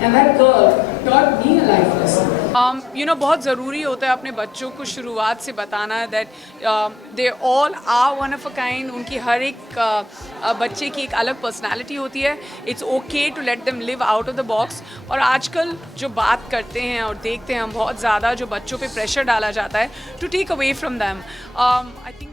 and that girl taught me a life lesson. बहुत ज़रूरी होता है अपने बच्चों को शुरुआत से बताना that they all are one of a kind. उनकी हर एक बच्चे की एक अलग पर्सनालिटी होती है. It's okay to let them live out of the box. और आजकल जो बात करते हैं और देखते हैं हम बहुत ज़्यादा जो बच्चों पे प्रेशर डाला जाता है to take away from them. I think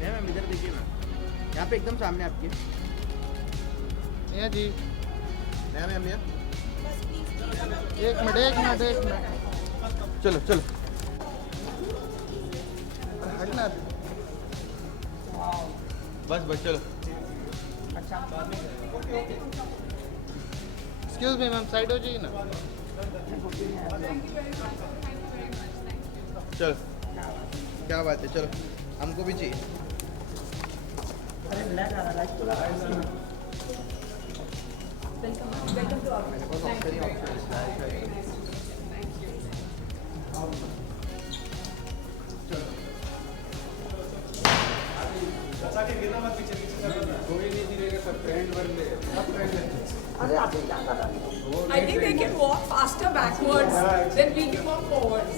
ma'am इधर देखिए मैम, यहाँ पे एकदम सामने आपके. नेहा जी मैम मैम यहाँ. एक मिनट चलो चलो. हटना. बस बस चलो. एक्सक्यूज मी मैम, साइड हो जाइए ना. चलो क्या बात है, चलो हमको भी चाहिए. I think they can walk faster backwards than we can walk forwards.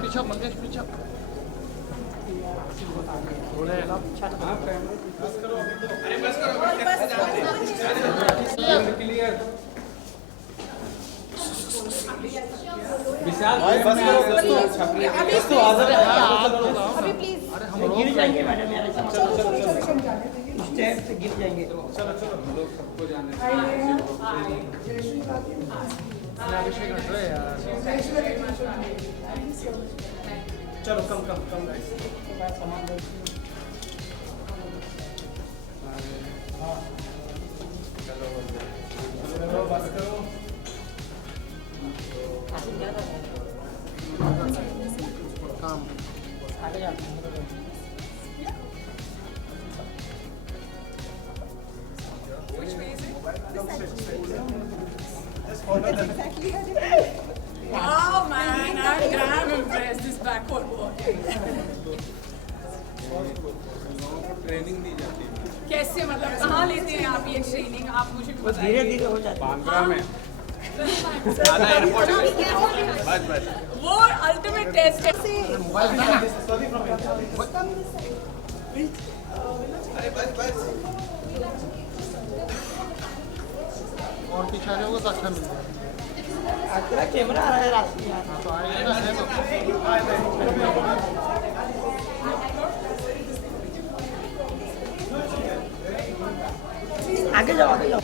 पीछे मंगेश पीछे. विशाल भाई बस करो. अभी प्लीज. अरे हम गिर जाएंगे मैडम यार. स्टेप से गिर जाएंगे. चलो चलो लोग सबको जाने. अभिषेक हट रहे यार. चलो कम गाइस. चलो बस करो. काम आगे जाते हैं. Which way is it? Wow, man, I'm damn impressed. This backward walk. Training दी जाती है. कैसे मतलब कहाँ लेते हैं आप ये ट्रेनिंग? आप मुझे वो धीरे धीरे हो जाता है. बांद्रा में आधा एयरपोर्ट है. बस बस. वो अल्टीमेट टेस्ट है. अरे बस बस. और पीछे आ जाओगे तो अच्छा मिल जाएगा. तेरा कैमरा आ रहा है रात में यार. तो आएगा ना है आगे जाओ आगे जाओ.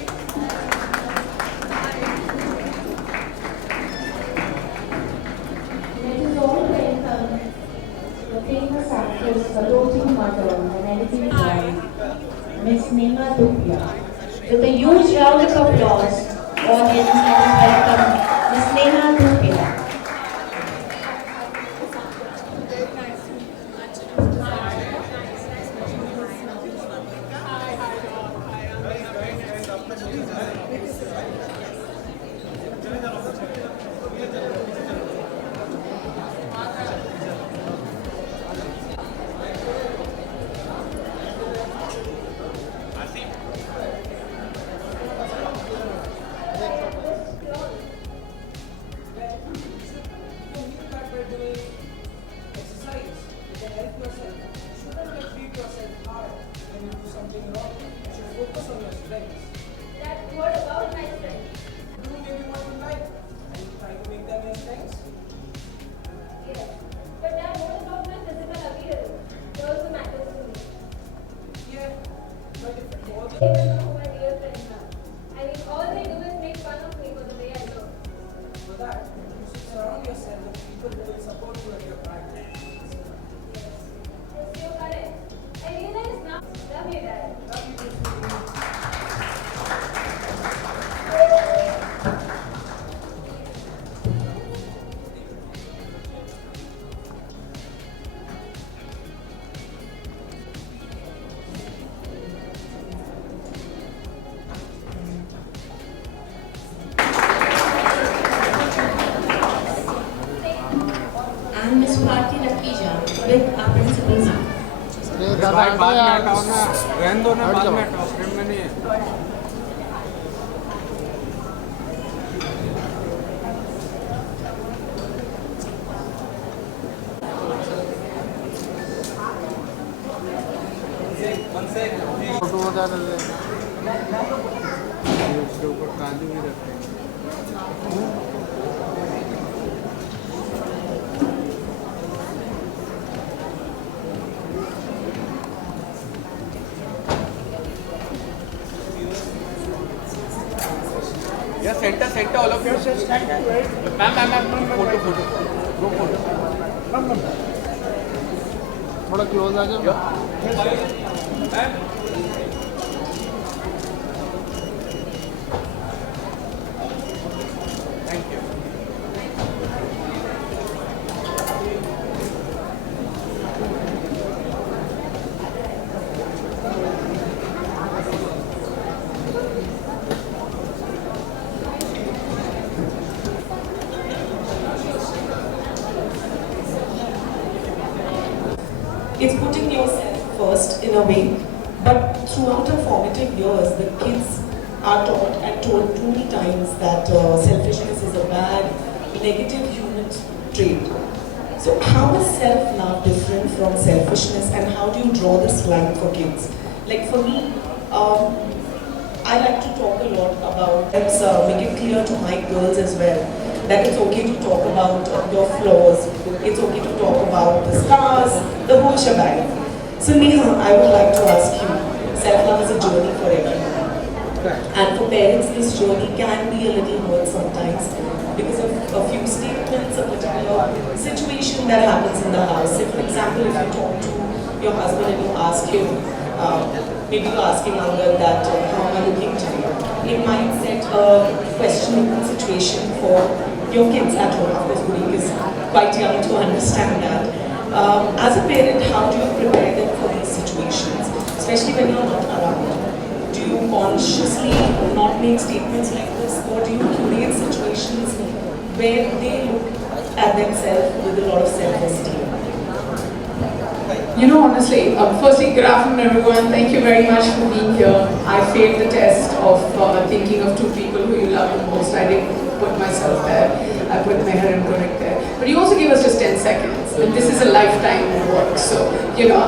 Let us all welcome the famous actress, the doting mother, and elegant wife, Miss Neha Dhupia. With a huge round of applause, audience let us welcome Miss Neha Dhupia. भाई हटो बाद में यार। हटाओ ना, रहने दो ना, हट बाद जाओ। में हटाओ, फ्रेम में नहीं है। फोटो बता कर दे। उसके ऊपर काजू भी रखते हैं। Yeah, center, all of you. Ma'am, photo. Go photo. थोड़ा क्लोज आ जाओ। Thank you. It's putting yourself first in a way, but throughout our formative years, the kids are taught and told too many times that selfishness is a bad, negative human trait. So how is self-love different from selfishness, and how do you draw this line for kids? Like for me, I like to talk a lot about, let's make it clear to my girls as well, that it's okay to talk about your flaws, it's okay to talk about the scars, the whole shebang. So Neha, I would like to ask you, self-love is a journey for everyone. And for parents, this journey can be a little hard sometimes because of a few statements, a particular situation that happens in the house. Say, for example, if you talk to your husband and you ask him, maybe you're asking Angad that how am I looking today? It might set a questionable situation for your kids at home. Of course, Guri is quite young to understand that. As a parent, how do you prepare them for these situations, especially when you're not around? Do you consciously not make statements like this, or do you create situations where they look at themselves with a lot of self-esteem? You know, honestly, firstly, good afternoon, everyone. Thank you very much for being here. I failed the test of thinking of two people who you love the most. I didn't put myself there. I put Meher and Gurik there. But you also gave us just 10 seconds. And this is a lifetime of work. So, you know,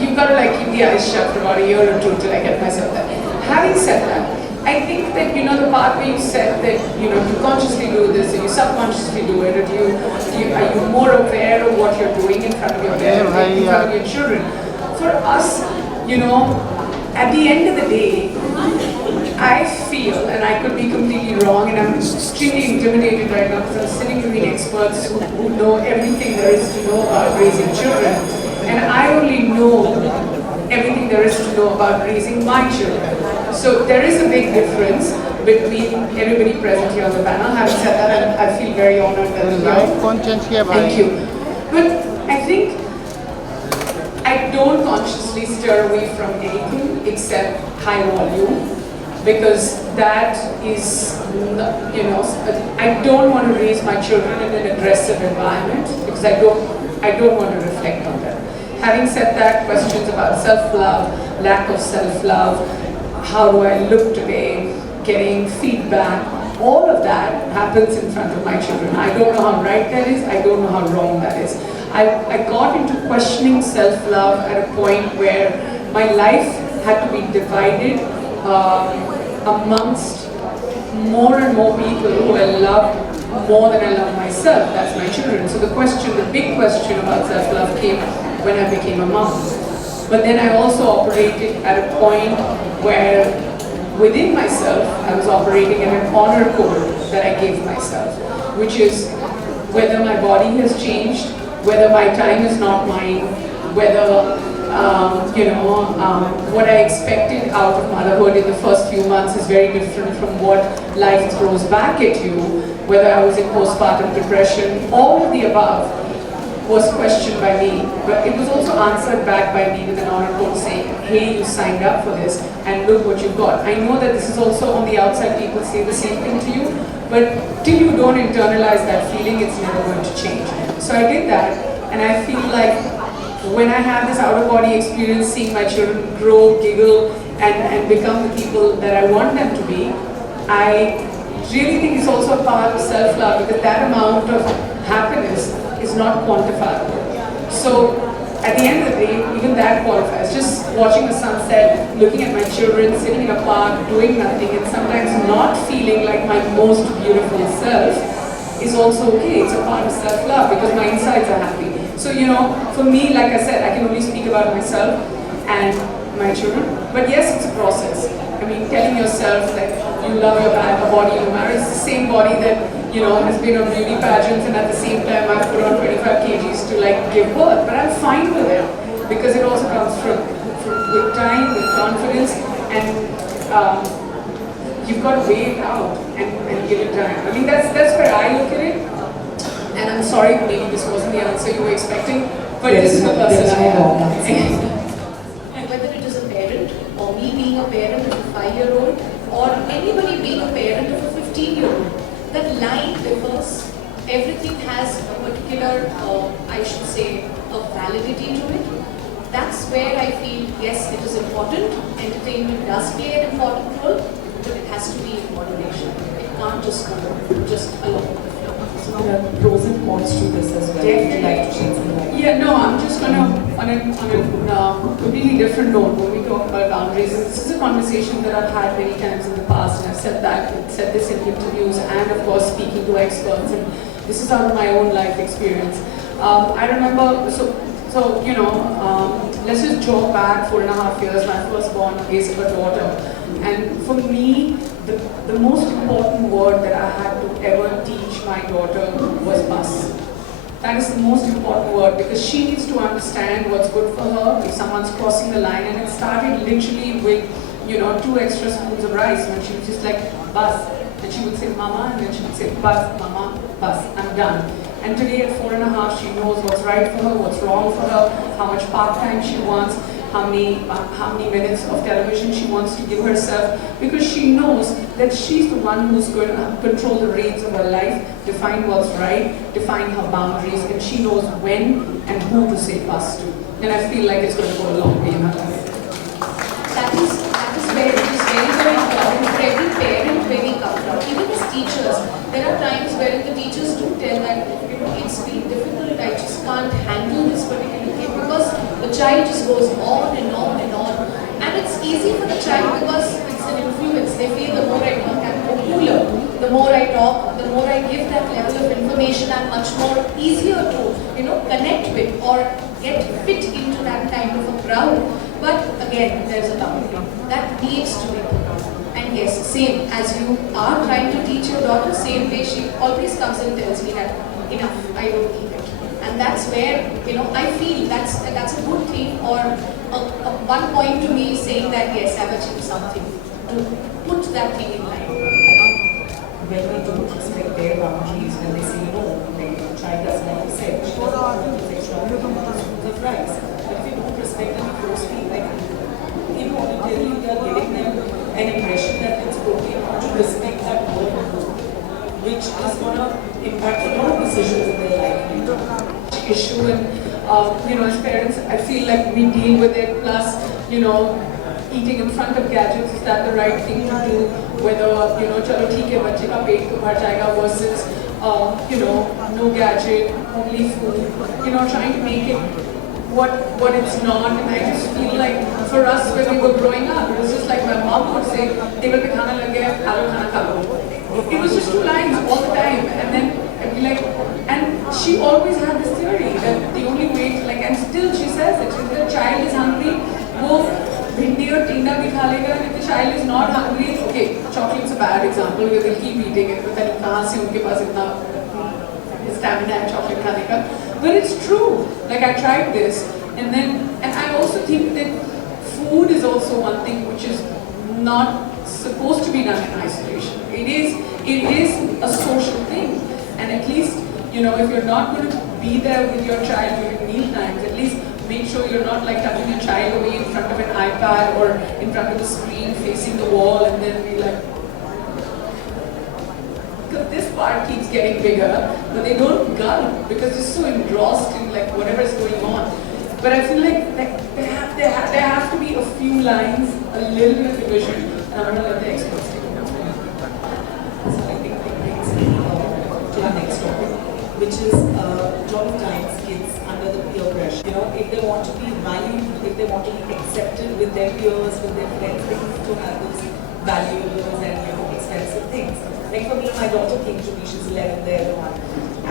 you've got to like keep the eyes shut for about a year or two till I get myself there. Having said that, I think that, you know, the part where you said that, you know, you consciously do this and you subconsciously do it, and are you more aware of what you're doing in front of your parents, in front of your children? For us, you know, at the end of the day, I feel, and I could be completely wrong, and I'm extremely intimidated right now because I'm sitting between experts who know everything there is to know about raising children, and I only know everything there is to know about raising my children. So there is a big difference between everybody present here on the panel. Having said that, I feel very honored that you're here. Thank you. But I think I don't consciously steer away from anything except high volume, because that is, you know, I don't want to raise my children in an aggressive environment because I don't want to reflect on them. Having said that, questions about self-love, lack of self-love, how do I look today, getting feedback, all of that happens in front of my children. I don't know how right that is, I don't know how wrong that is. I got into questioning self-love at a point where my life had to be divided amongst more and more people who I love more than I love myself. That's my children. So the big question about self-love came when I became a mom. But then I also operated at a point where within myself, I was operating at an honor code that I gave myself, which is whether my body has changed, whether my time is not mine, whether what I expected out of motherhood in the first few months is very different from what life throws back at you, whether I was in postpartum depression, all of the above was questioned by me, but it was also answered back by me with an honor code saying, hey, you signed up for this and look what you got. I know that this is also on the outside, people say the same thing to you, but till you don't internalize that feeling, it's never going to change. So I did that, and I feel like when I have this out-of-body experience, seeing my children grow, giggle, and become the people that I want them to be, I really think it's also a part of self-love, because that amount of happiness is not quantifiable. So at the end of the day, even that qualifies. Just watching the sunset, looking at my children, sitting in a park, doing nothing, and sometimes not feeling like my most beautiful self is also okay. It's a part of self-love because my insides are happy. So, for me, like I said, I can only speak about myself and my children. But yes, it's a process. I mean, telling yourself that you love your body you marry, it's the same body that, has been on beauty pageants, and at the same time I've put on 25 kgs to give birth. But I'm fine with it because it also comes from with time, with confidence, and you've got to weigh it out and give it time. I mean, that's where I look at it. And I'm sorry, maybe this wasn't the answer you were expecting, but this is the person I am. And whether it is a parent, or me being a parent of a 5-year-old, or anybody being a parent of a 15-year-old, that line differs. Everything has a particular, I should say, a validity to it. That's where I feel, yes, it is important. Entertainment does play an important role, but it has to be in moderation. It can't just go just along with the flow. So there are pros and cons to this as well. Would you like to shed some light? Yeah, no, I'm just going to, on a completely different note, when we talk about boundaries, and this is a conversation that I've had many times in the past, and I've said this in interviews, and of course speaking to experts, and this is out of my own life experience. I remember, let's just jog back 4.5 years, my firstborn is a daughter, and for me, the most important word that I had to ever teach my daughter was bus. That is the most important word, because she needs to understand what's good for her if someone's crossing the line. And it started literally with, 2 extra spoons of rice, when she was just like, bus. And she would say, mama, and then she would say, bus, mama, bus, I'm done. And today at 4.5, she knows what's right for her, what's wrong for her, how much part-time she wants, how many minutes of television she wants to give herself, because she knows that she's the one who's going to control the reins of her life, define what's right, define her boundaries, and she knows when and who to say bus to. And I feel like it's going to go a long way in her life. That is where it is very, very important for every parent where we come from. Even as teachers, there are times where the teachers do tell that, it's been difficult, I just can't handle this particular thing, because the child just goes on and on and on. And it's easy for the child because it's an influence. They feel the more I talk, I'm popular. The more I talk, the more I give that level of information, I'm much more easier to, connect with or get fit into that kind of a crowd. But again, there's a boundary that needs to be put on. And yes, same as you are trying to teach your daughter, same way she always comes and tells me that enough, I don't need it. And that's where, I feel that's a good thing, or one point to me saying that yes, I've achieved something, to put that thing in line. When we don't respect their boundaries, when they say no, like the child doesn't want to say, she doesn't want to say spoons of rice. But if you don't respect them, you force feed, involuntarily you are giving them an impression that it's okay not to respect that word, which is going to impact a lot of decisions in their life later. Issue, and as parents, I feel like we deal with it. Plus, eating in front of gadgets, is that the right thing to do? Whether chalo theek hai, bachche ka pet to bhar jayega versus no gadget, only food. Trying to make it what it's not. And I just feel like for us when we were growing up, it was just like my mom would say, table pe khana lag gaya, aalo khana kha lo. It was just 2 lines all the time, and then I'd be like, and she always had this theory that the only way to and still she says it, if the child is hungry, wo bhindi or tinda bhi kha lega, and if the child is not hungry, okay, chocolate's a bad example because they'll keep eating it, but then kahan se unke paas itna stamina hai chocolate khane ka. But it's true, I tried this, and I also think that food is also one thing which is not supposed to be done in isolation. It is a social thing, and at least if you're not going to be there with your child during meal times, at least make sure you're not tucking your child away in front of an iPad or in front of the screen facing the wall, and then be like, because this part keeps getting bigger, but they don't gulp because they're so engrossed in whatever is going on. But I feel like there have to be a few lines, a little bit of division, and I'm going to let the experts take it. So I think it brings me to our next topic, which is a lot of times kids under the peer pressure. You know, if they want to be valued, if they want to be accepted with their peers, with their friends, they need to have those valuables and expensive things. Like for me, my daughter came to me, she's 11, the other one,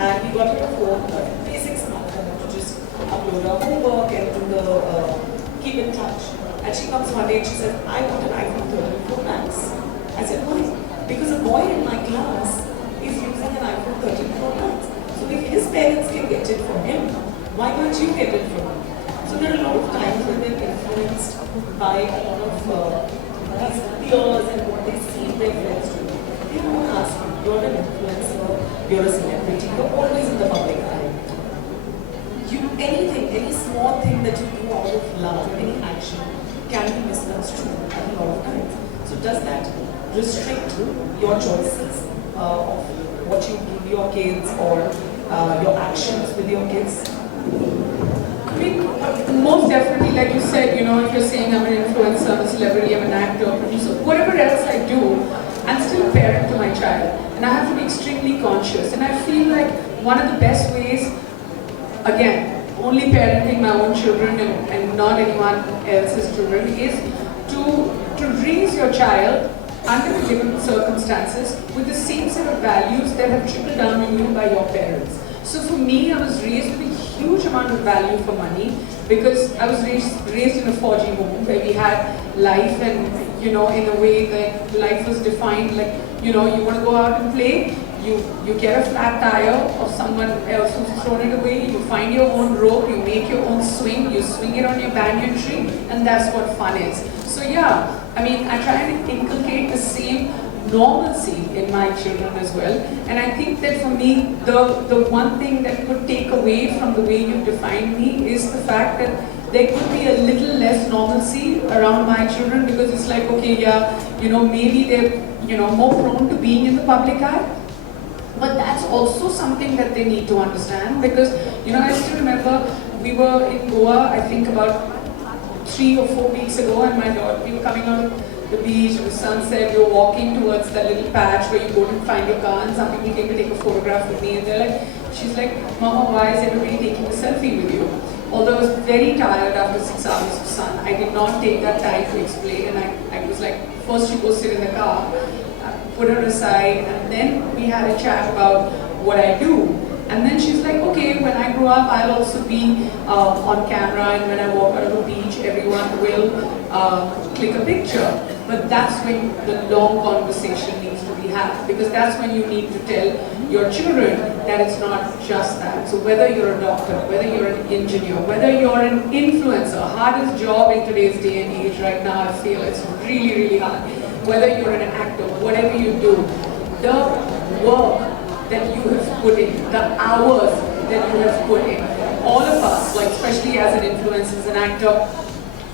and we got her a phone, a basic smartphone to just upload her homework and do the keep in touch. And she comes one day and she said, I want an iPhone 13 Pro Max. I said, why? Because a boy in my class is using an iPhone 13 Pro Max. So if his parents can get it for him, why can't you get it for him? So there are a lot of times when they're influenced by a lot of these peers and what they see their friends do. They don't ask you, you're an influencer, you're a celebrity, you're always in the public eye. Anything, any small thing that you do out of love, any action, can be misconstrued a lot of times. So does that restrict your choices of what you give your kids or your actions with your kids? I mean, most definitely, like you said, if you're saying I'm an influencer, I'm a celebrity, I'm an actor, producer, whatever else I do, I'm still a parent to my child. And I have to be extremely conscious. And I feel like one of the best ways, again, only parenting my own children and not anyone else's children, is to raise your child under the given circumstances with the same set of values that have trickled down to you by your parents. So for me, I was raised with a huge amount of value for money because I was raised in a 4G home where we had life and, in a way that life was defined like, you want to go out and play, you get a flat tire of someone else who's thrown it away, you find your own rope, you make your own swing, you swing it on your banyan tree, and that's what fun is. So yeah, I mean, I try and inculcate the same normalcy in my children as well. And I think that for me, the one thing that could take away from the way you define me is the fact that there could be a little less normalcy around my children because it's like, okay, yeah, maybe they're, more prone to being in the public eye. But that's also something that they need to understand because, I still remember we were in Goa, I think about 3 or 4 weeks ago, and my daughter, we were coming out of the beach, the sunset, we were walking towards that little patch where you go and find your car, and some people came to take a photograph with me, and she's like, Mama, why is everybody taking a selfie with you? Although I was very tired after 6 hours of sun, I did not take that time to explain, and I was like, first you go sit in the car, put her aside, and then we had a chat about what I do. And then she's like, okay, when I grow up, I'll also be on camera, and when I walk out of the beach, everyone will click a picture. But that's when the long conversation needs to be had, because that's when you need to tell your children that it's not just that. So whether you're a doctor, whether you're an engineer, whether you're an influencer, hardest job in today's day and age right now, I feel it's really, really hard. Whether you're an actor, whatever you do, the work that you have put in, the hours that you have put in, all of us, like especially as an influencer, as an actor,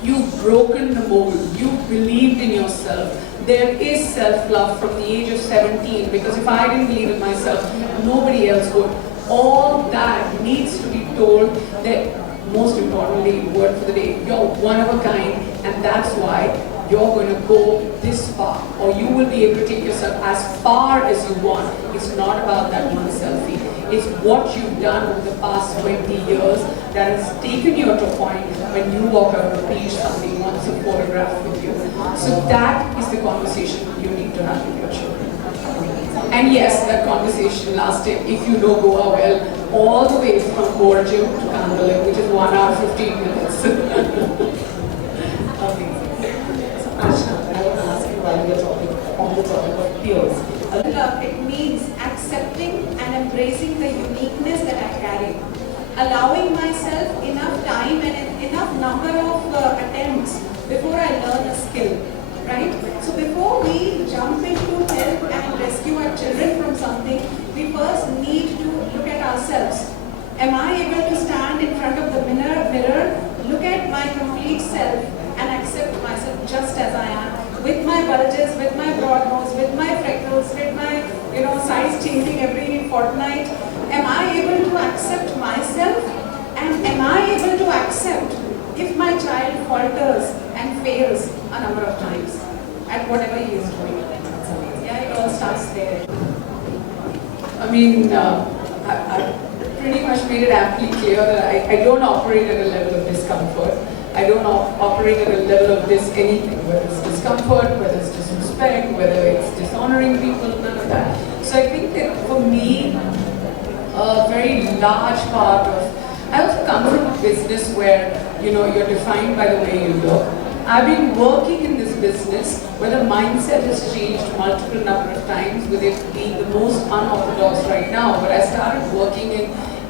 you've broken the mold, you've believed in yourself. There is self-love from the age of 17, because if I didn't believe in myself, nobody else would. All that needs to be told that, most importantly, word for the day, you're one of a kind, and that's why you're going to go this far, or you will be able to take yourself as far as you want. It's not about that one selfie. It's what you've done over the past 20 years that has taken you to a point when you walk out of the beach, somebody wants a photograph with you. So that is the conversation you need to have with your children. And yes, that conversation lasted, if you know Goa well, all the way from Borju to Kandale, which is 1 hour 15 minutes. Amazing. Ashna, I want to ask you while we are talking on the topic of peers. It means accepting and embracing the uniqueness that I carry. Allowing myself enough time and enough number of attempts before I learn a skill, right? So before we jump into help and rescue our children from something, we first need to look at ourselves. Am I able to stand in front of the mirror, look at my complete self and accept myself just as I am, with my bulges, with my broad nose, with my freckles, with my size changing every fortnight? Am I able to accept myself, and am I able to accept number of times at whatever he is doing. Yeah, it all starts there. I mean, I pretty much made it amply clear that I don't operate at a level of discomfort. I don't operate at a level of anything, whether it's discomfort, whether it's disrespect, whether it's dishonoring people, none of that. So I think that for me, a very large part of, I also come from a business where, you're defined by the way you look. I've been working in this business where the mindset has changed multiple number of times, with it being the most unorthodox right now. But I started working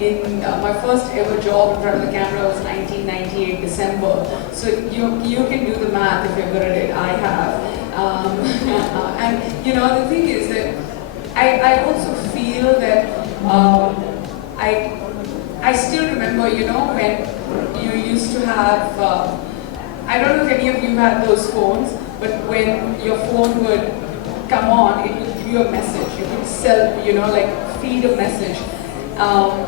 in my first ever job in front of the camera was 1998 December. So you can do the math if you're good at it. I have. And the thing is that I also feel that I still remember, when you used to have, I don't know if any of you had those phones, but when your phone would come on, it would give you a message. You could feed a message.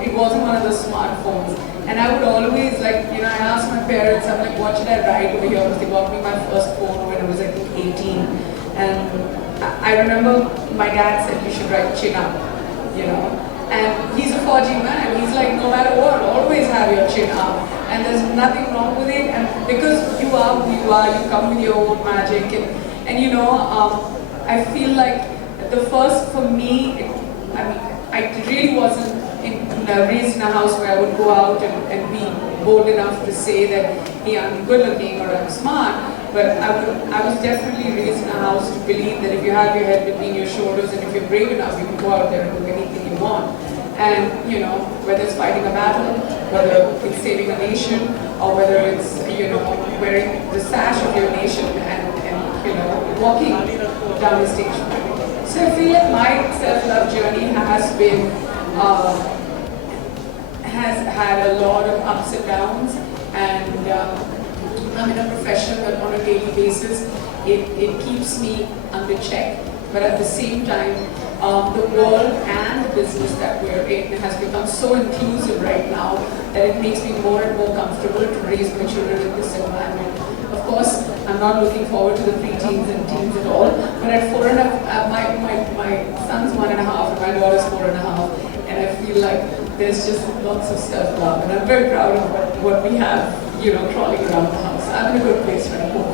It wasn't one of those smartphones. And I would always I asked my parents, I'm like, what should I write over here? Because they got me my first phone when I was, I think, 18. And I remember my dad said, you should write chin up, And he's a 4G man. He's like, no matter what, always have your chin up. And there's nothing wrong with it. And because you are who you are, you come with your own magic. And I feel like the first, for me, I really wasn't raised in a house where I would go out and be bold enough to say that, hey, I'm good looking or I'm smart. But I was definitely raised in a house to believe that if you have your head between your shoulders and if you're brave enough, you can go out there and do anything you want. And, whether it's fighting a battle, whether it's saving a nation, or whether it's, wearing the sash of your nation and walking down the stage. So I feel like my self-love journey has been, has had a lot of ups and downs, and I'm in a profession that on a daily basis, it keeps me under check, but at the same time, the world and the business that we're in has become so inclusive right now that it makes me more and more comfortable to raise my children in this environment. Of course, I'm not looking forward to the preteens and teens at all, but at 4.5, my son's 1.5 and my daughter's 4.5, and I feel like there's just lots of self-love, and I'm very proud of what we have, crawling around the house. I'm in a good place right now.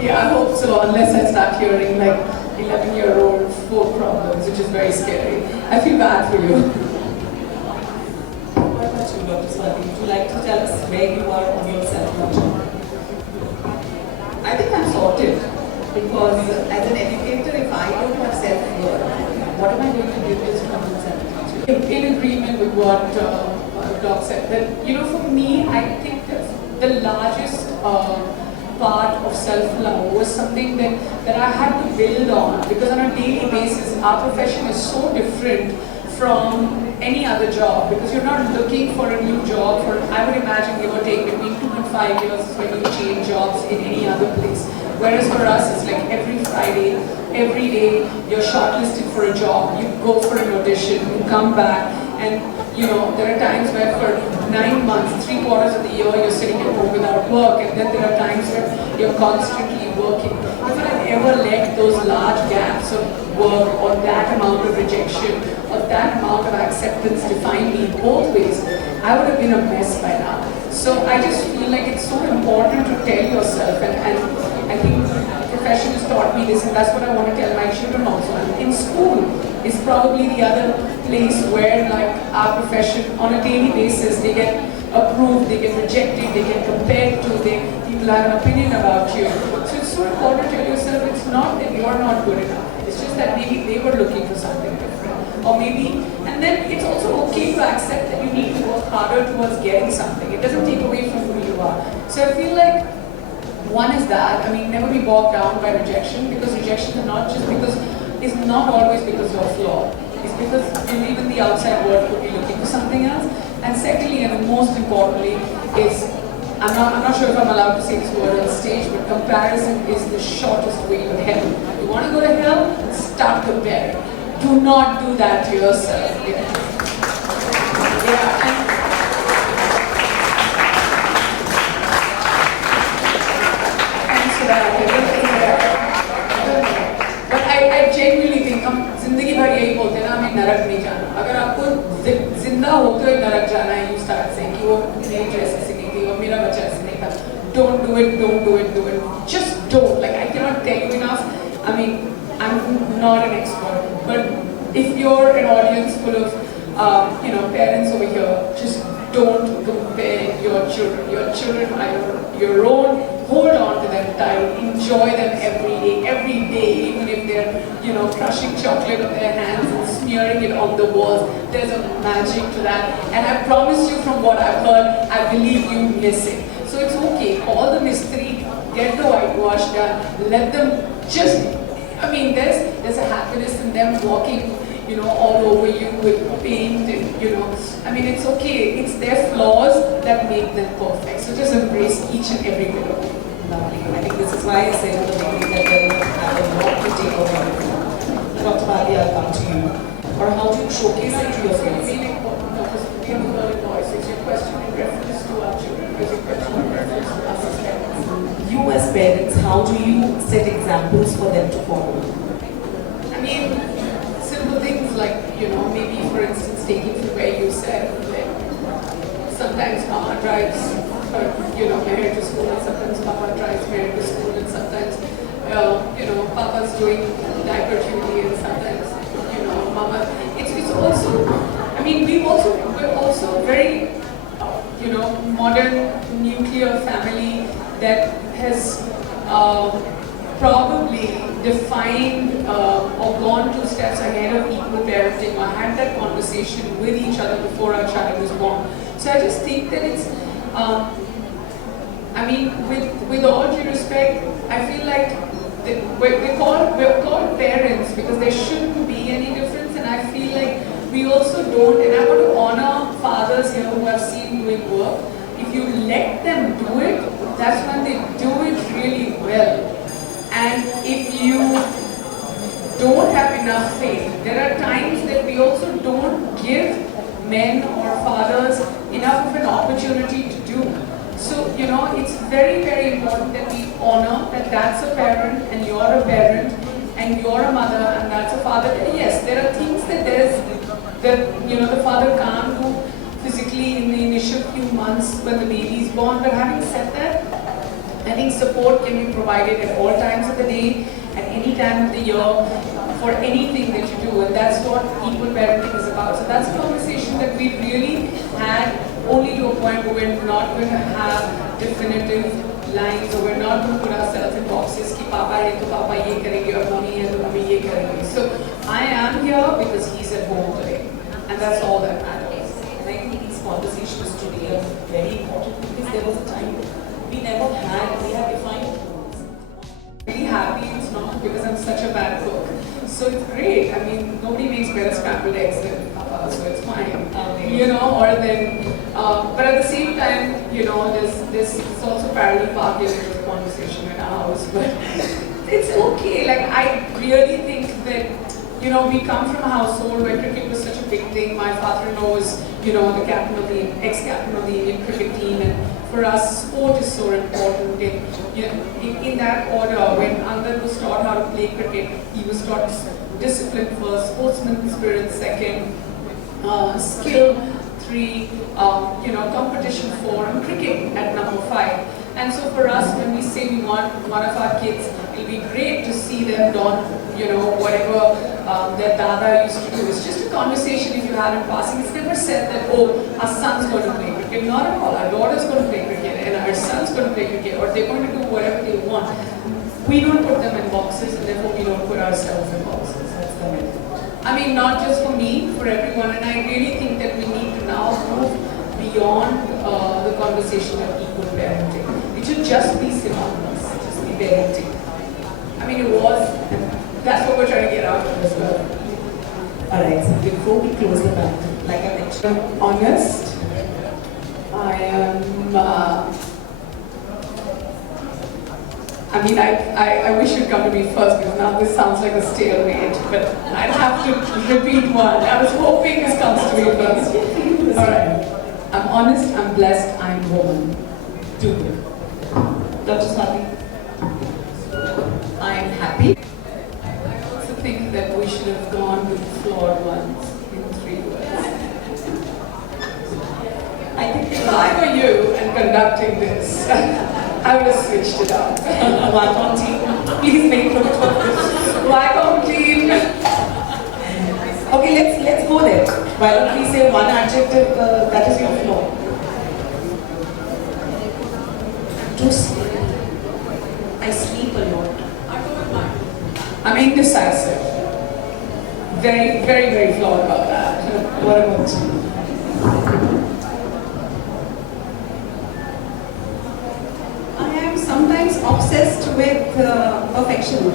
Yeah, I hope so, unless I start hearing 11-year-old folk problems, which is very scary. I feel bad for you. What about you, Dr. Swati? Would you like to tell us where you are on your self-love journey? I think I'm sorted, because as an educator, if I don't have self-worth, what am I going to give this common sense? In agreement with what Doc said, that for me, I think that the largest part of self-love was something that I had to build on, because on a daily basis, our profession is so different from any other job, because you're not looking for a new job for, I would imagine, give or take between 2 and 5 years when you change jobs in any other place. Whereas for us, it's like every Friday, every day, you're shortlisted for a job, you go for an audition, you come back, and there are times where for 9 months, 3/4 of the year, you're sitting at home without work, and then there are times where you're constantly working. If I had ever let those large gaps of work or that amount of rejection or that amount of acceptance define me both ways, I would have been a mess by now. So I just feel like it's so important to tell yourself, and I think profession has taught me this, and that's what I want to tell my children also. And in school is probably the other place where our profession on a daily basis, they get approved, they get rejected, they get compared to, people have an opinion about you. So it's so important to tell yourself it's not that you're not good enough. It's just that maybe they were looking for something different. Or maybe, and then it's also okay to accept that you need to work harder towards getting something. It doesn't take away from who you are. So I feel like one is that, never be bogged down by rejection, because rejection is not always because you're flawed. It's because even the outside world could be looking for something else. And secondly, and most importantly, is, I'm not sure if I'm allowed to say this word on stage, but comparison is the shortest way to hell. You want to go to hell? Start comparing. Do not do that to yourself. Thanks for that. तो इतना रख जाना है, you start saying कि वो मेरी dress ऐसी नहीं थी और मेरा बच्चा ऐसे नहीं था. Don't do it, don't do it, do it. Just don't. Like I cannot tell you enough. I mean, I'm not an expert, but if you're an audience full of parents over here, just don't compare your children. Your children are your own. Hold on to them tight. Enjoy them every day, even if they're crushing chocolate on their hands and smearing it on the walls. There's a magic to that, and I promise you, from what I've heard, I believe you miss it. So it's okay. All the mystery, get the whitewash done. Let them just. I mean, there's a happiness in them walking, all over you with paint and I mean, it's okay. It's their flaws that make them perfect. So just embrace each and every bit of it. Lovely. I think this is why I said in the beginning that we're going to have a lot to take over. Dr. Bali, I'll come to you. Or how do you showcase it to your friends? It's really important because we have a girl voice. It's your question in reference to our children. It's your question in reference to us as parents. You as parents, how do you set examples for them to follow? I mean, simple things like, maybe for instance, taking to where you said, like, sometimes mama drives Meher to school, and sometimes papa drives Meher to school, and sometimes, papa's doing diaper duty, and sometimes, mama. It's also, I mean, we're also very, modern nuclear family that has probably defined or gone 2 steps ahead of equal parenting or had that conversation with each other before our child was born. So I just think that it's, I mean, with all due respect, I feel like we're called parents because there shouldn't be any difference, and I feel like we also don't, and I want to honor fathers here who I've seen doing work. If you let them do it, that's when they do it really well. And if you don't have enough faith, there are times that we also don't give men or fathers enough of an opportunity to do. So, it's very, very important that we honor that that's a parent and you're a parent and you're a mother and that's a father. Yes, there are things that the father can't do physically in the initial few months when the baby is born. But having said that, I think support can be provided at all times of the day, at any time of the year, for anything that you do, and that's what equal parenting is about. So that's a conversation that we really had, only to a point where we're not going to have definitive lines, or we're not going to put ourselves in boxes ki papa hai to papa ye karenge aur mummy hai to mummy ye karenge. So I am here because he's at home today, and that's all that matters. And I think these conversations today are very important because there was a time we had defined rules. Really happy it's not because I'm such a bad cook. So it's great. I mean, nobody makes better scrambled eggs than Papa, so it's fine. Or then, but at the same time, there's also parallel parking with the conversation in our house. But it's okay. Like, I really think that, we come from a household where cricket was such a big thing. My father-in-law was, the captain of the ex-captain of the Indian cricket team, and for us, sport is so important. In that order, when Angad was taught how to play cricket, he was taught discipline first, sportsman spirit second, skill 3, competition 4, and cricket at number 5. And so for us, when we say we want one of our kids, it'll be great to see them don, whatever their dada used to do. It's just a conversation if you have in passing. It's never said that, oh, our son's going to play cricket. Not at all. Our daughter's going to play cricket and our son's going to play cricket, or they're going to do whatever they want. We don't put them in boxes, and therefore we don't put ourselves in boxes. That's the way. I mean, not just for me, for everyone. And I really think that we need to now move beyond the conversation of equal parenting. It should just be synonymous, just be parenting. I mean, it was, and that's what we're trying to get out of as well. Alright, so before we close the back, like I mentioned, I'm honest. I am, I wish you'd come to me first because now this sounds like a stalemate, but I'd have to repeat one. I was hoping this comes to me first. Alright. I'm honest, I'm blessed, I'm woman. Do good. Dr. Swati. I'm happy. I also think that we should have gone with the flawed ones in 3 words. If I were you and conducting this, I would have switched it up. Wacom team, please make note of this. Wacom team. Okay, let's go there. Why don't we say one adjective that is your flaw? To sleep. I sleep a lot. I'm indecisive. Very, very, very flawed about that. What about you? I am sometimes obsessed with perfection.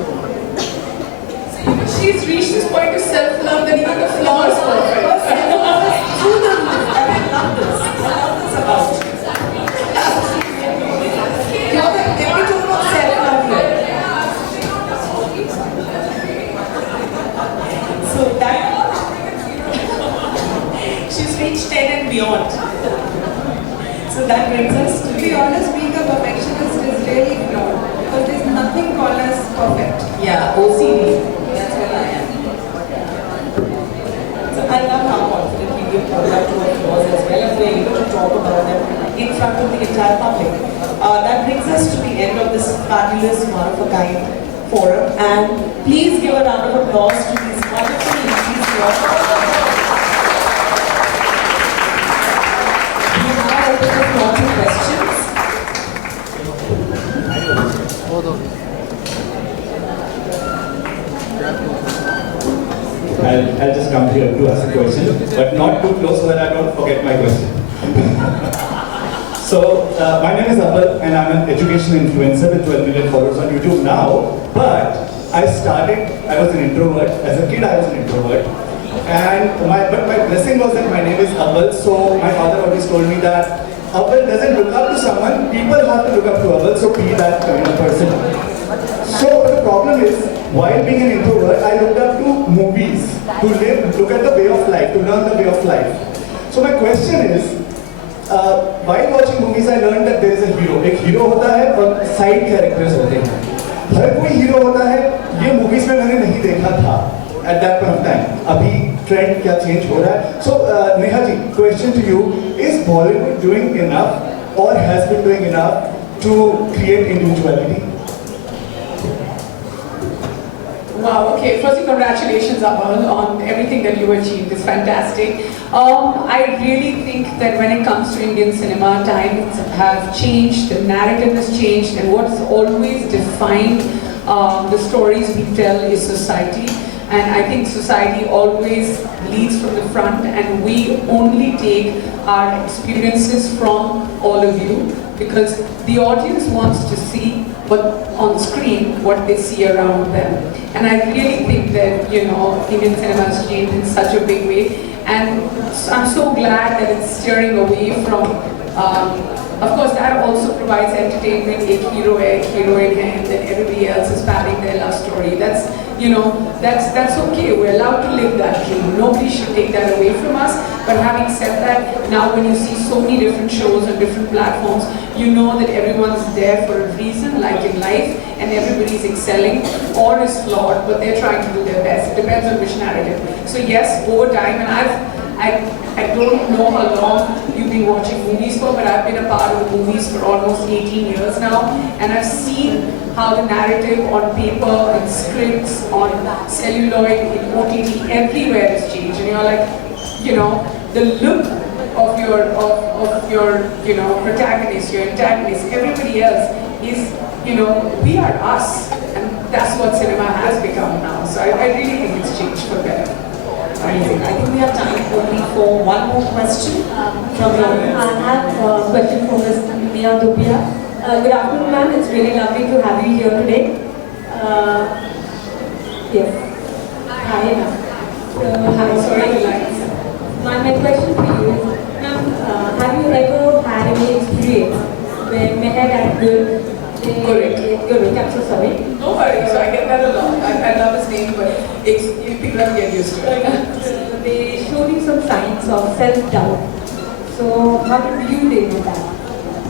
She's reached this point of self-love that even the flaw is perfect. Through the roof. And I love this. I love this about you. Now that we talk about self-love here. So that she's reached 10 and beyond. So that brings us To to be honest, being a perfectionist is really flawed because there's nothing called as perfect. yeah, OCD. That's what I am. So I love how confidently we have brought that to our flaws as well, and we're able to talk about them in front of the entire public. That brings us to the end of this fabulous one-of-a-kind forum, and please give a round of applause to these wonderful ladies here. We now open the floor to questions. both of you. I'll just come here to ask a question, but not too close so that I don't forget my question. So, my name is Abel and I'm an education influencer with 12 million followers on YouTube now, but I was an introvert. As a kid, I was an introvert. And my blessing was that my name is Abel, so my father always told me that Abel doesn't look up to someone, people have to look up to Abel, so be that kind of person. So the problem is, while being an introvert, I looked up to movies, to look at the way of life, to learn the way of life. So my question is, while watching movies, I learned that there is a hero. एक hero होता है और side characters होते हैं. हर कोई hero होता है. ये movies में मैंने नहीं देखा था at that point of time. अभी trend क्या change हो रहा है? So Neha ji, question to you: is Bollywood doing enough, or has been doing enough to create individuality? Wow, okay. Firstly, congratulations, Amal, on everything that you achieved. It's fantastic. I really think that when it comes to Indian cinema, times have changed, the narrative has changed, and what's always defined the stories we tell is society. And I think society always leads from the front, and we only take our experiences from all of you, because the audience wants to see on screen what they see around them. And I really think that, Indian cinema has changed in such a big way. And I'm so glad that it's steering away from, of course, that also provides entertainment, a hero, a heroine, and then everybody else is padding their love story. That's okay. We're allowed to live that dream. Nobody should take that away from us. But having said that, now when you see so many different shows on different platforms, you know that everyone's there for a reason, like in life, and everybody's excelling or is flawed, but they're trying to do their best. It depends on which narrative. So yes, over time, and I don't know how long you've been watching movies for, but I've been a part of the movies for almost 18 years now, and I've seen how the narrative on paper, in scripts, on celluloid, in OTT, everywhere has changed. And you're like, the look of your protagonist, your antagonist, everybody else is, we are us, and that's what cinema has become now. So I really think it's changed for better. Amazing. I think we have time only for one more question from the audience. I have a question for Ms. Neha Dhupia. Good afternoon, ma'am. It's really lovely to have you here today. Yes. Hi, ma'am. Hi. Sorry, My question for you is, ma'am, have you ever had any experience where Meher and Guru, I'm so sorry. No worries, so I get that a lot. I love his name, but people have to get used to it. They showed you some signs of self-doubt. So how did you deal with that?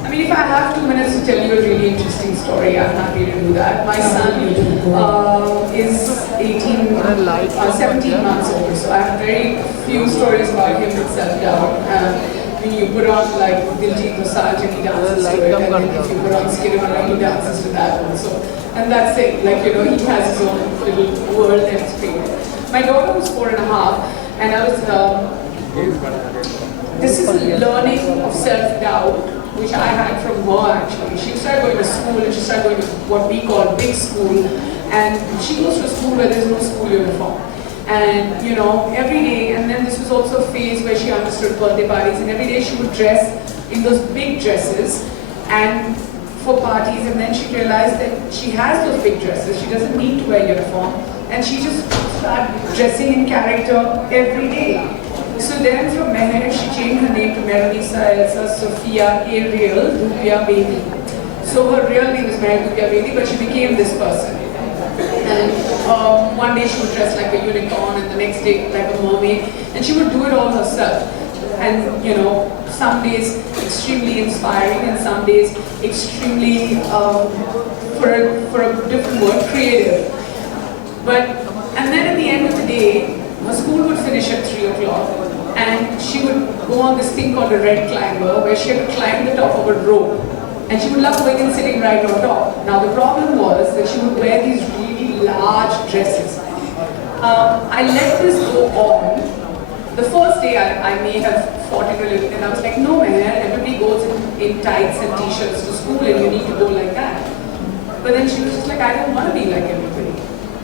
I mean, if I have 2 minutes to tell you a really interesting story, I'm happy to do that. My son is 17 months old, so I have very few stories about him with self-doubt. you put on like Diljit Dosanjh and he dances to it, and then if you put on Skidamara, he dances to that also. And that's it, like, you know, he has his own little world that he's created. My daughter was 4.5, and I was, this is a learning of self-doubt, which I had from her actually. She started going to school, and she started going to what we call big school, and she goes to a school where there's no school uniform. And you know, every day, and then this was also a phase where she understood birthday parties, and every day she would dress in those big dresses and for parties, and then she realized that she has those big dresses, she doesn't need to wear uniform, and she just started dressing in character every day. So then from Meher, she changed her name to Meronisa Elsa Sophia Ariel Dhupia Baby. So her real name is Meher Dhupia Baby, but she became this person. And one day she would dress like a unicorn, and the next day like a mermaid, and she would do it all herself. And you know, some days extremely inspiring, and some days extremely, for a different word, creative. And then at the end of the day, her school would finish at 3 o'clock, and she would go on this thing called a red climber, where she had to climb the top of a rope. And she would love going and sitting right on top. Now the problem was that she would wear these really large dresses. I let this go on. The first day I may have fought it a little, and I was like, no man, everybody goes in tights and t-shirts to school, and you need to go like that. But then she was just like, I don't want to be like everybody.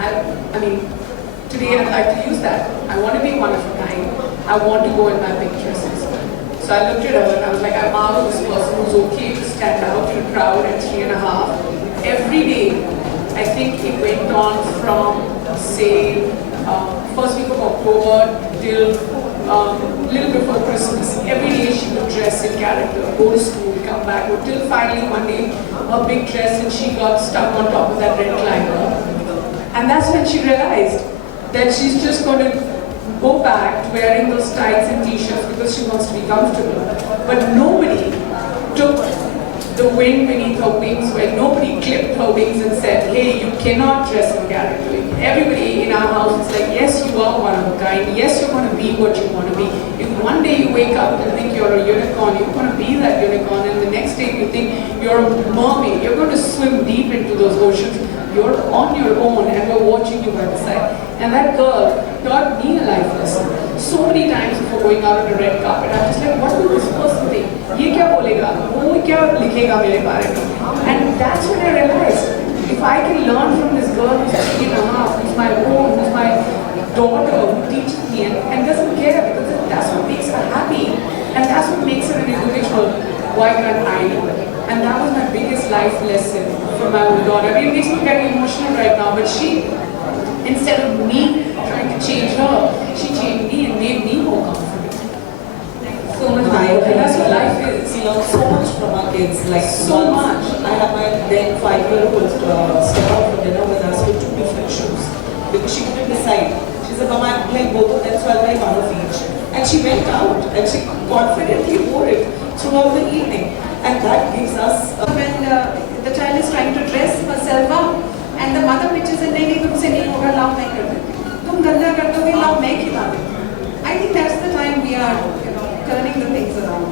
I mean, today I'd like to use that. I want to be one of a kind. I want to go in my big dresses. So I looked at her and I was like, I marvel this person who's okay to stand out in a crowd at 3.5. Every day, I think it went on from, say, first week of October till little before Christmas. Every day she would dress in character, go to school, come back, till finally one day, her big dress, and she got stuck on top of that red climber. And that's when she realized that she's just going to go back to wearing those tights and t-shirts because she wants to be comfortable. But nobody took the wind beneath her wings, where nobody clipped her wings and said, hey, you cannot dress in character. Everybody in our house is like, yes, you are one of a kind. Yes, you're going to be what you want to be. If one day you wake up and think you're a unicorn, you're going to be that unicorn. And the next day you think you're a mermaid, you're going to swim deep into those oceans. You're on your own, and we're watching you by the side. And that girl taught me a life lesson. So many times before going out on the red carpet, I'm just like, what will this person think? Ye kya bolega? Wo kya likhega mere bare mein? And that's when I realized, if I can learn from this girl who's 3.5, who's my own, who's my daughter, who teaches me and doesn't care, because that's what makes her happy, and that's what makes her an individual, why can't I do it? And that was my biggest life lesson from my own daughter. It makes me very emotional right now, but she, instead of me trying to change her, she changed me and made me more confident. So much life, and that's what life is. We learn so much from our kids, like so much. I have my then 5-year-old step out for dinner with us with 2 different shoes because she couldn't decide. She said, Mama, I like both of them, so I'll buy one of each. And she went out and she confidently wore it throughout the evening. And that gives us when the child is trying to dress herself up, and the mother pitches in, नहीं तुमसे नहीं होगा, लाओ मैं कर देती हूँ, तुम गंदा कर दोगे, लाओ मैं खिला देती हूँ. I think that's the time we are, turning the things around.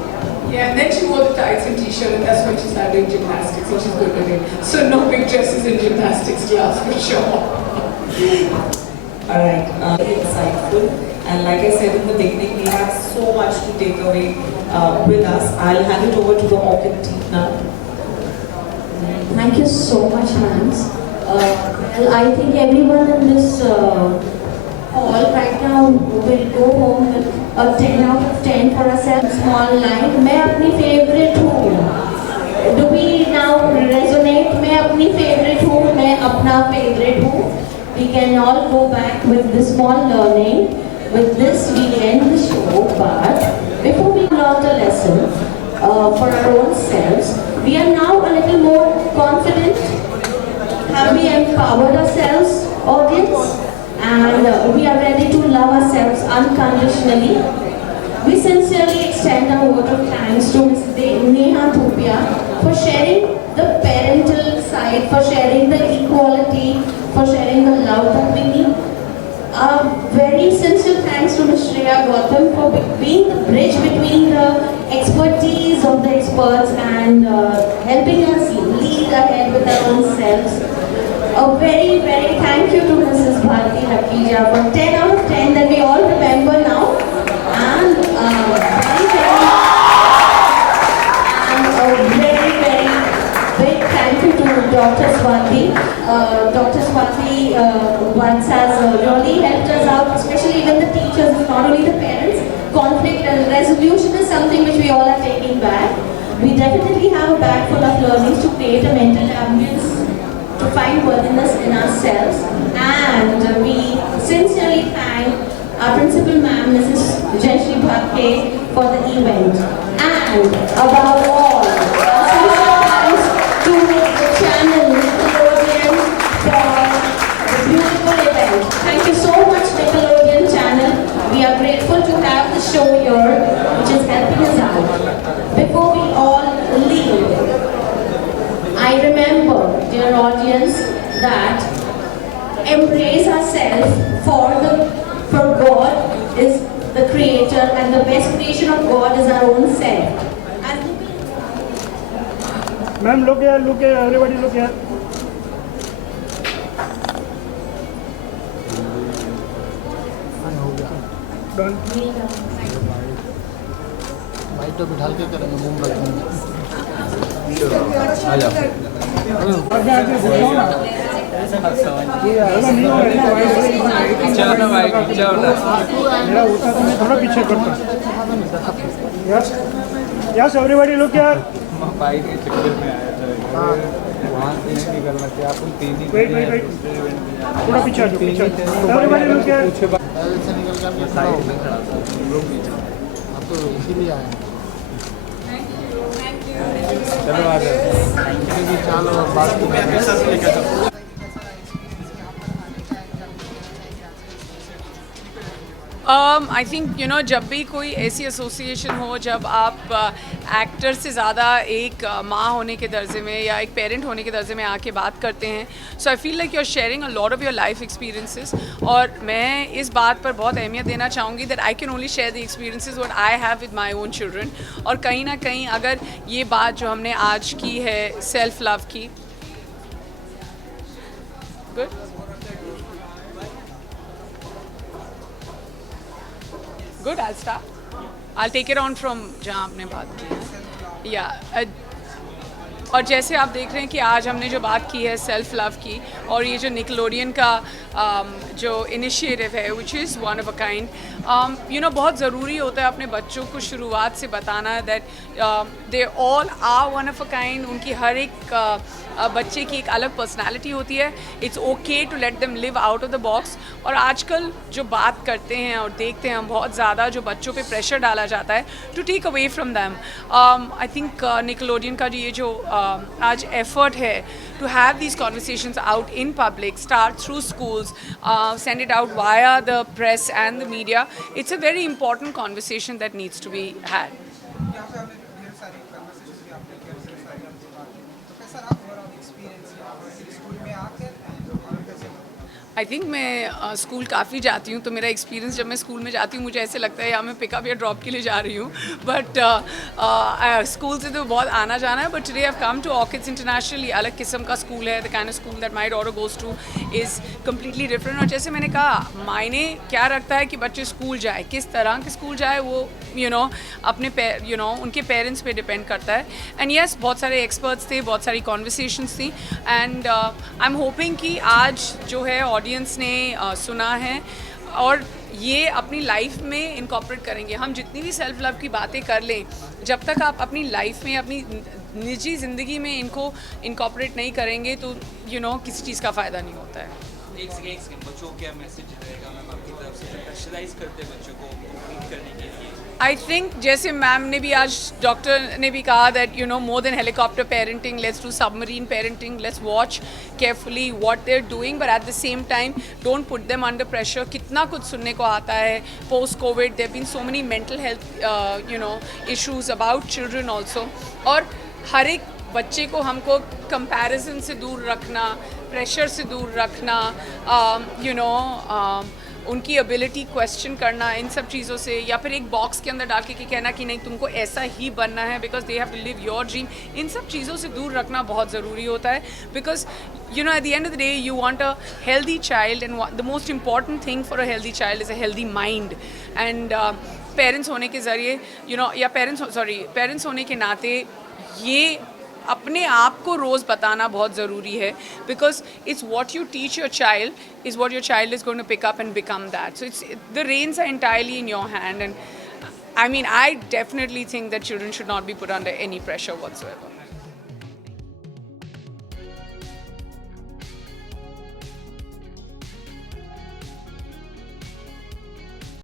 Yeah, and then she wore the tights and t-shirt, and that's when she started doing gymnastics, and she's good at it. So no big dresses in gymnastics class for sure. Alright, insightful. And like I said in the beginning, we have so much to take away with us. I'll hand it over to the Orchid team now. Thank you so much, ma'am. Well, I think everyone in this hall right now will go home with a 10 out of 10 for a small line. मैं अपनी favorite हूँ. Do we now resonate? मैं अपनी favorite हूँ. मैं अपना favorite हूँ. We can all go back with this small learning. With this, we end the show. But before we learn a lesson for our own selves, we are now a little more confident. Have we empowered ourselves, audience? And we are ready to love ourselves unconditionally. We sincerely extend our vote of thanks to Ms. Neha Dhupia for sharing the parental side, for sharing the equality, for sharing the love that we need. Very sincere thanks to Ms. Shreya Gautam for being the bridge between the expertise of the experts and helping us lead ahead with our own selves. A very, very thank you to Mrs. Bharati Rakija for 10 out of 10 that we all remember now. And a very, very big thank you to Dr. Swati. Dr. Swati once has really helped us out, especially even the teachers, not only the parents. Conflict and resolution is something which we all are taking back. We definitely have a bag full of learnings to create a mental ambience, to find worthiness in ourselves, and we sincerely thank our principal ma'am, Mrs. Jayashree Bhakke, for the event. And above all, sincere thanks to the channel Nickelodeon for the beautiful event. Thank you so much, Nickelodeon channel. We are grateful to have the show here, which is helping us out. Before we all leave, I remember, dear audience, that embrace ourselves for God is the creator and the best creation of God is our own self. Ma'am, look here, everybody look here. Done. भाई तो बिठा के करेंगे मुंह रख देंगे मेरा होता तो मैं थोड़ा पीछे करता. Yes, everybody look here. Bike के चक्कर में आया था वहाँ से नहीं निकलना चाहिए अपन तीन ही Wait. थोड़ा पीछे पीछे. Everybody look here. ऐसे निकल कर मैं साइड में खड़ा था लोग नीचे अब तो इसीलिए आए चलो आ जाओ चलो बात आई थिंक जब भी कोई ऐसी एसोसिएशन हो जब आप एक्टर से ज़्यादा एक माँ होने के दर्जे में या एक पेरेंट होने के दर्जे में आके बात करते हैं, so I feel like you are sharing a lot of your life experiences. और मैं इस बात पर बहुत अहमियत देना चाहूँगी that I can only share the experiences what I have with my own children. और कहीं ना कहीं अगर ये बात जो हमने आज की है सेल्फ लव की, good Good, I'll start. I'll take it on from जहाँ आपने बात की है. और जैसे आप देख रहे हैं कि आज हमने जो बात की है सेल्फ लव की, और ये जो निकलोडियन का जो इनिशिएटिव है which is one of a kind, बहुत ज़रूरी होता है अपने बच्चों को शुरुआत से बताना that they all are one of a kind. उनकी हर एक बच्चे की एक अलग पर्सनालिटी होती है. It's okay to let them live out of the box. और आजकल जो बात करते हैं और देखते हैं हम बहुत ज़्यादा जो बच्चों पे प्रेशर डाला जाता है to take away from them. I think Nickelodeon का ये जो आज एफर्ट है to have these conversations out in public, start through schools, send it out via the press and the media. It's a very important conversation that needs to be had. I think मैं school काफ़ी जाती हूँ, तो मेरा experience जब मैं school में जाती हूँ मुझे ऐसे लगता है या मैं पिकअप या ड्रॉप के लिए जा रही हूँ, बट स्कूल से तो बहुत आना जाना है. But today I have come to Orchids International. ये अलग किस्म का स्कूल है. The kind of school that my daughter goes to is completely different. और जैसे मैंने कहा, मायने क्या रखता है कि बच्चे स्कूल जाए, किस तरह के स्कूल जाए, वो अपने उनके पेरेंट्स पे डिपेंड करता है. एंड येस, बहुत सारे एक्सपर्ट्स थे, बहुत सारी कॉन्वर्सेशंस थी, एंड आई एम होपिंग कि आज जो है ऑडियंस ने सुना है और ये अपनी लाइफ में इनकॉर्पोरेट करेंगे. हम जितनी भी सेल्फ लव की बातें कर लें, जब तक आप अपनी लाइफ में अपनी निजी ज़िंदगी में इनको इनकॉर्पोरेट नहीं करेंगे तो किसी चीज़ का फ़ायदा नहीं होता है. एक सेकंड बच्चों को क्या मैसेज रहेगा मैम आपकी तरफ से प्रेशराइज करते हैं बच्चों को कंप्लीट करने के लिए? आई थिंक जैसे मैम ने भी आज, डॉक्टर ने भी कहा that more than helicopter parenting, let's do submarine parenting, let's watch carefully what they are doing, but at the same time don't put them under pressure. कितना कुछ सुनने को आता है post COVID. There been so many mental health issues about children also. और हर एक बच्चे को हमको कंपैरिजन से दूर रखना, प्रेशर से दूर रखना, उनकी एबिलिटी क्वेश्चन करना इन सब चीज़ों से, या फिर एक बॉक्स के अंदर डाल के कि कहना कि नहीं तुमको ऐसा ही बनना है because they have to live your dream, इन सब चीज़ों से दूर रखना बहुत ज़रूरी होता है. Because you know, at the end of the day, you want a healthy child, and the most important thing for a healthy child is a healthy mind. And parents होने के ज़रिए, you know, या parents होने के नाते ये अपने आप को रोज़ बताना बहुत ज़रूरी है, because it's what you teach your child is what your child is going to pick up and become that. So the reins are entirely in your hand, and I mean, I definitely think that children should not be put under any pressure whatsoever.